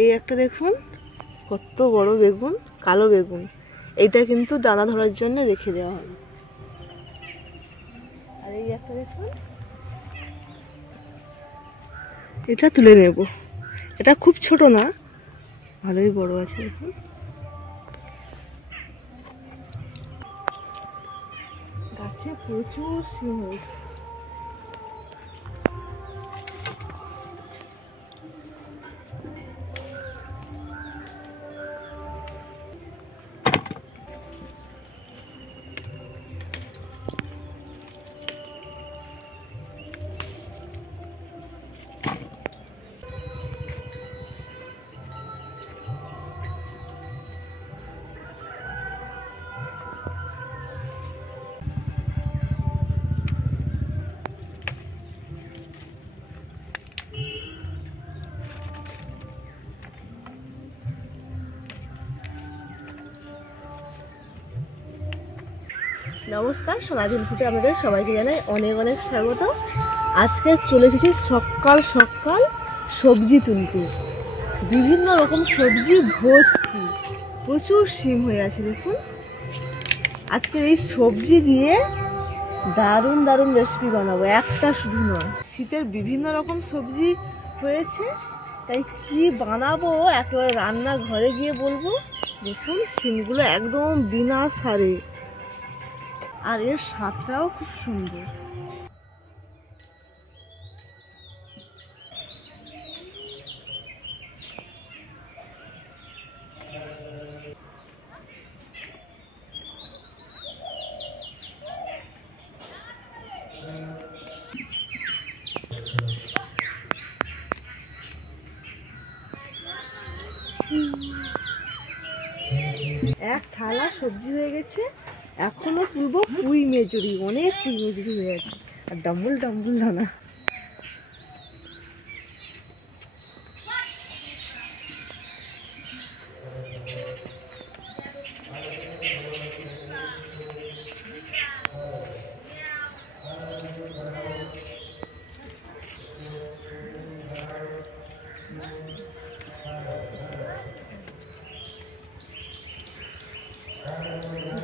এই একটা দেখুন কত বড় বেগুন, কালো বেগুন। এইটা কিন্তু দানা ধরার জন্য রেখে দেওয়া হবে। আর এই একটা দেখুন, এটা তুলে নেব। এটা খুব ছোট না, ভালোই বড় আছে দেখুন। গাছে প্রচুর শিম হয়েছে। নমস্কার, সোনাঝুল ফুটে আপনাদের সবাইকে জানাই অনেক অনেক স্বাগত। আজকে চলে এসেছি সকাল সকাল সবজি তুলতে। বিভিন্ন রকম সবজি ভর্তি, প্রচুর শিম হয়ে আছে দেখুন। আজকে এই সবজি দিয়ে দারুণ দারুণ রেসিপি বানাবো, একটা শুধু নয়। শীতের বিভিন্ন রকম সবজি হয়েছে, তাই কি বানাবো একেবারে রান্নাঘরে গিয়ে বলবো। দেখুন শিমগুলো একদম বিনা সারে, আর এর স্বাদটাও খুব সুন্দর। এক থালা সবজি হয়ে গেছে, এখনো তুলবো পুঁই মেজুরি। অনেক পুঁই মেজুরি হয়ে আছে, আর ডাম্বুল ডাম্বুল দানা।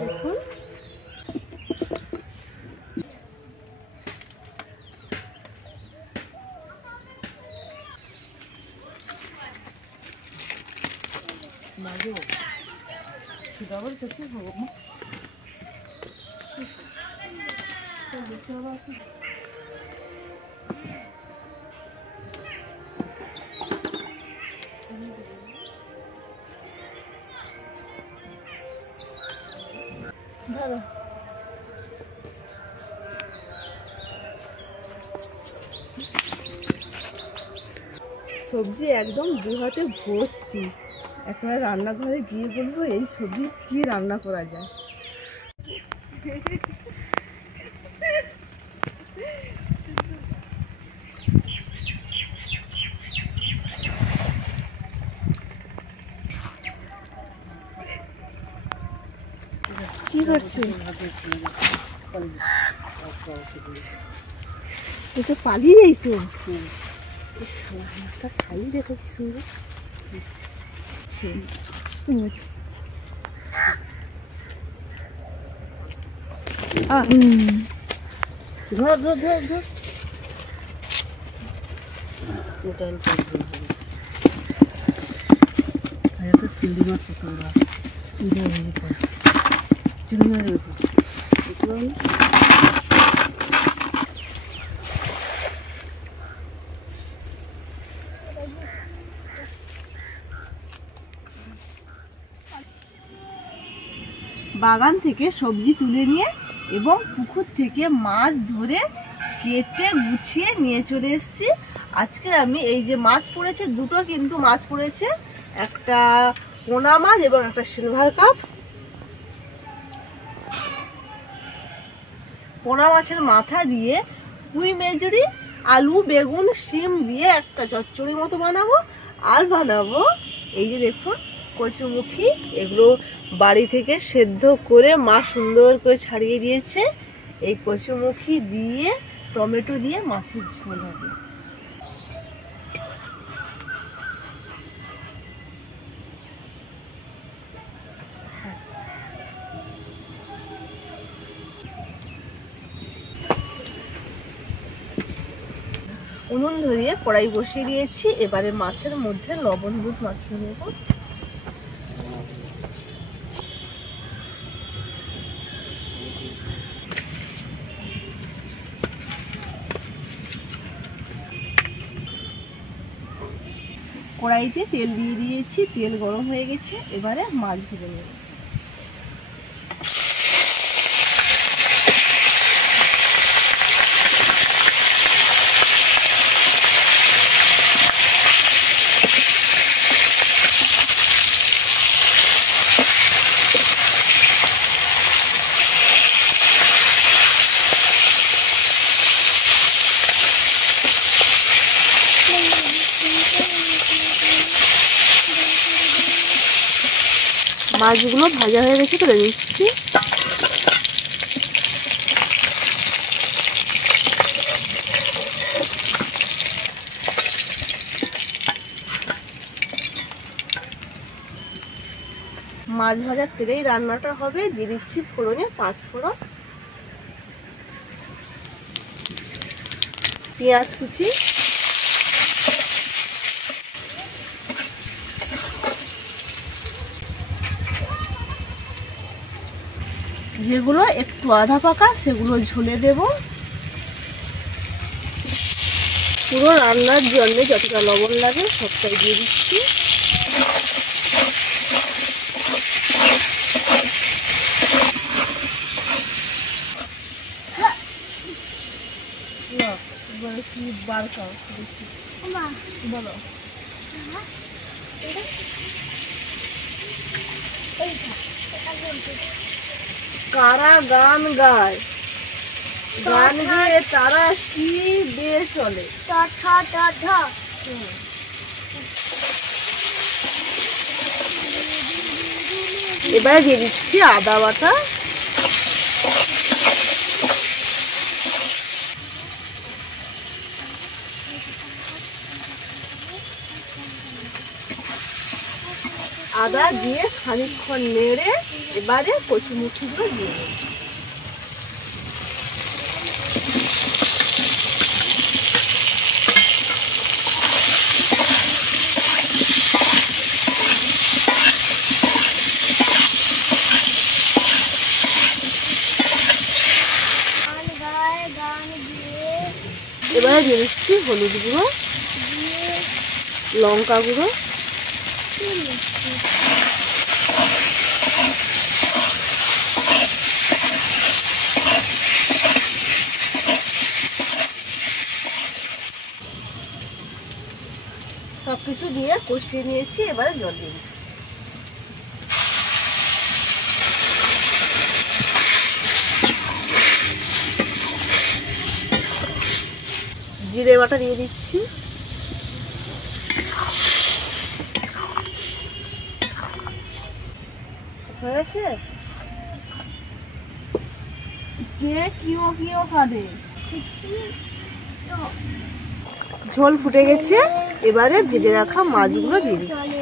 দেখুন ধরো। সবজি একদম দু হাতে ভর্তি। একেবারে রান্নাঘরে গিয়ে বলবো এই সবজি কি রান্না করা যায়। কি করছে? এটা পালিয়ে যাইতো। শাড়ি দেখো কি সুন্দর। ধর ধর ধর ধর। চিংড়ি মাছ, চিংড়ি মাছ রয়েছে। বাগান থেকে সবজি তুলে নিয়ে এবং পুকুর থেকে মাছ ধরে কেটে গুছিয়ে নিয়ে চলে এসেছি। আজকে আমি এই যে মাছ পড়েছে, দুটো কিন্তু মাছ পড়েছে, একটা পোনা মাছ এবং একটা সিলভার কাপ। পোনা মাছের মাথা দিয়ে পুঁই মেজুরি, আলু, বেগুন, শিম দিয়ে একটা চচ্চড়ি মতো বানাবো। আর বানাবো এই যে দেখুন কচুমুখী। এগুলো বাড়ি থেকে সেদ্ধ করে মা সুন্দর করে ছাড়িয়ে দিয়েছে। এই কচুমুখী দিয়ে টমেটো দিয়ে মাছের ঝোল হবে। উনুন ধরিয়ে কড়াই বসিয়ে দিয়েছি। এবারে মাছের মধ্যে লবণ হলুদ মাখিয়ে নেব। কড়াইতে তেল দিয়ে দিয়েছি, তেল গরম হয়ে গেছে। এবারে মাছ ভেজে নেব। মাছগুলো ভাজা হয়ে গেছে, তুলে নিচ্ছি। মাছ ভাজার তেলেই রান্নাটা হবে। দিয়ে দিচ্ছি ফোড়নে 5 ফোড়ন, পেঁয়াজ কুচি, যেগুলো একটু আধা পাকা সেগুলো ঝোলে দেব। পুরো রান্নার জন্য যতটা লবণ লাগে সবটাই দিয়ে দিচ্ছি। বলো কারা গান গায়, গান গেয়ে তারা কি দিয়ে চলে। এবারে দিয়ে দিচ্ছি আদা বাটা, আদা দিয়ে খানিকক্ষণ নেড়ে এবারে কচুমুখিগুলো দিয়ে দেব। এবারে দিয়ে দিচ্ছি হলুদ গুঁড়ো, লঙ্কা গুঁড়ো, সবকিছু দিয়ে কষিয়ে নিয়েছি। এবারে জল দিয়ে দিচ্ছি। জিরে বাটা দিয়ে দিচ্ছি। হয়েছে? কে কিও কিও কাঁদে? ঝোল ফুটে গেছে। এবারে ভেজে রাখা মাছগুলো দিয়ে দিচ্ছি।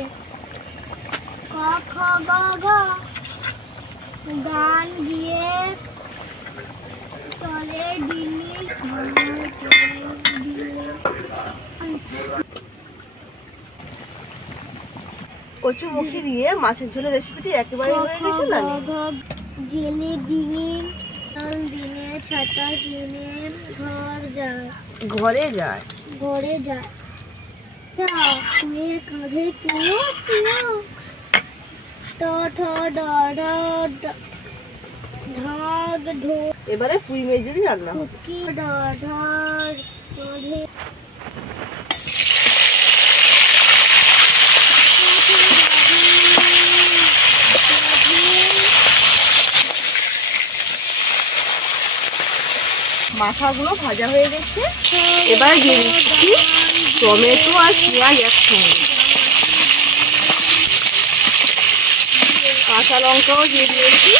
গান দিয়ে চলে দিল্লি কচুমুখি দিয়ে মাছের ঝোলের রেসিপিটি একেবারে হয়ে গেছে। জেলে ডিঙির দিনে ছাতা কিনে ঘরে যায় শুয়ে কাঁধে কিনো এবারে পুঁই মেজুরি রান্না হবে। মাথাগুলো ভাজা হয়ে গেছে। এবার দিয়ে দিচ্ছি টমেটো আর পেঁয়াজ একসঙ্গে, কাঁচা লঙ্কাও দিয়ে দিয়েছি।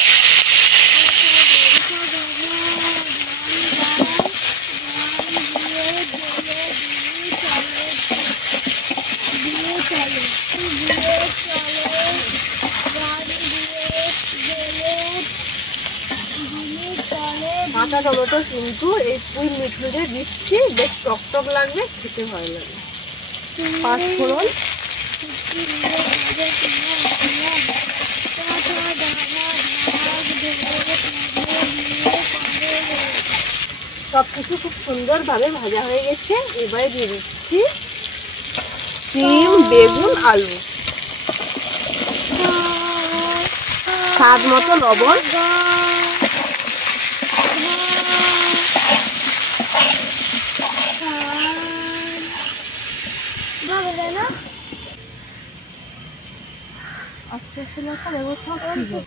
কাঁচা টমেটো কিন্তু এই পুঁই মিঠুনে দিচ্ছি, বেশ টকটক লাগবে, খেতে ভালো লাগবে। 5 ফোড়ন, সব কিছু খুব সুন্দরভাবে ভাজা হয়ে গেছে। এবারে দিয়ে দিচ্ছি সিম, বেগুন, আলু, স্বাদ মতো লবণ, আস্তে আস্তে লঙ্কা দেবো সব দিবো।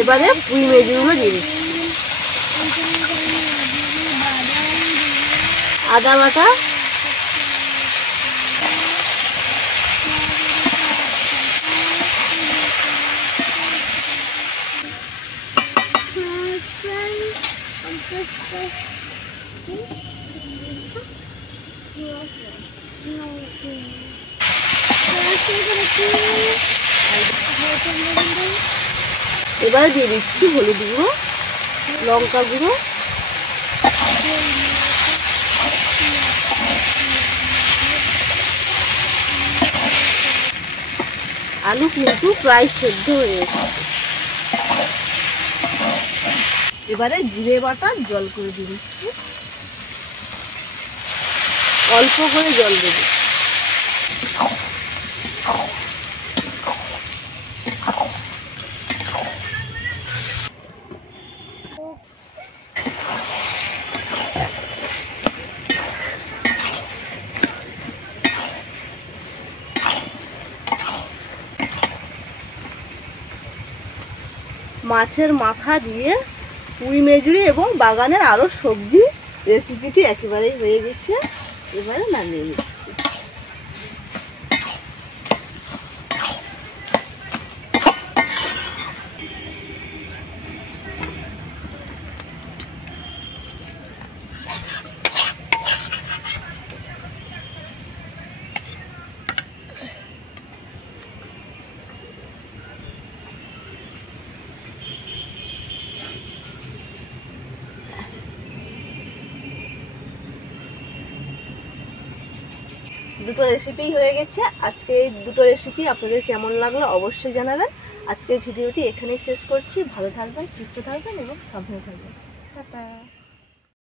এবারে পুঁই মেজুগুলো দিয়ে দিচ্ছি, আদা বাটা, এবারে দিয়ে দিচ্ছি হলুদ গুঁড়ো, লঙ্কা গুঁড়ো, আলু কিন্তু প্রায় সেদ্ধ হয়ে গেছে। এবারে জিরে বাটা জল করে দিয়ে দিচ্ছি, অল্প করে জল দেবো। মাছের মাথা দিয়ে পুঁই মেজুরি এবং বাগানের আরও সবজি রেসিপিটি একেবারেই হয়ে গেছে। এবারে নামিয়ে নিচ্ছি। দুটো রেসিপি হয়ে গেছে। আজকে এই দুটো রেসিপি আপনাদের কেমন লাগলো অবশ্যই জানাবেন। আজকের ভিডিওটি এখানেই শেষ করছি। ভালো থাকবেন, সুস্থ থাকবেন এবং সাবধানে থাকবেন। টাটা।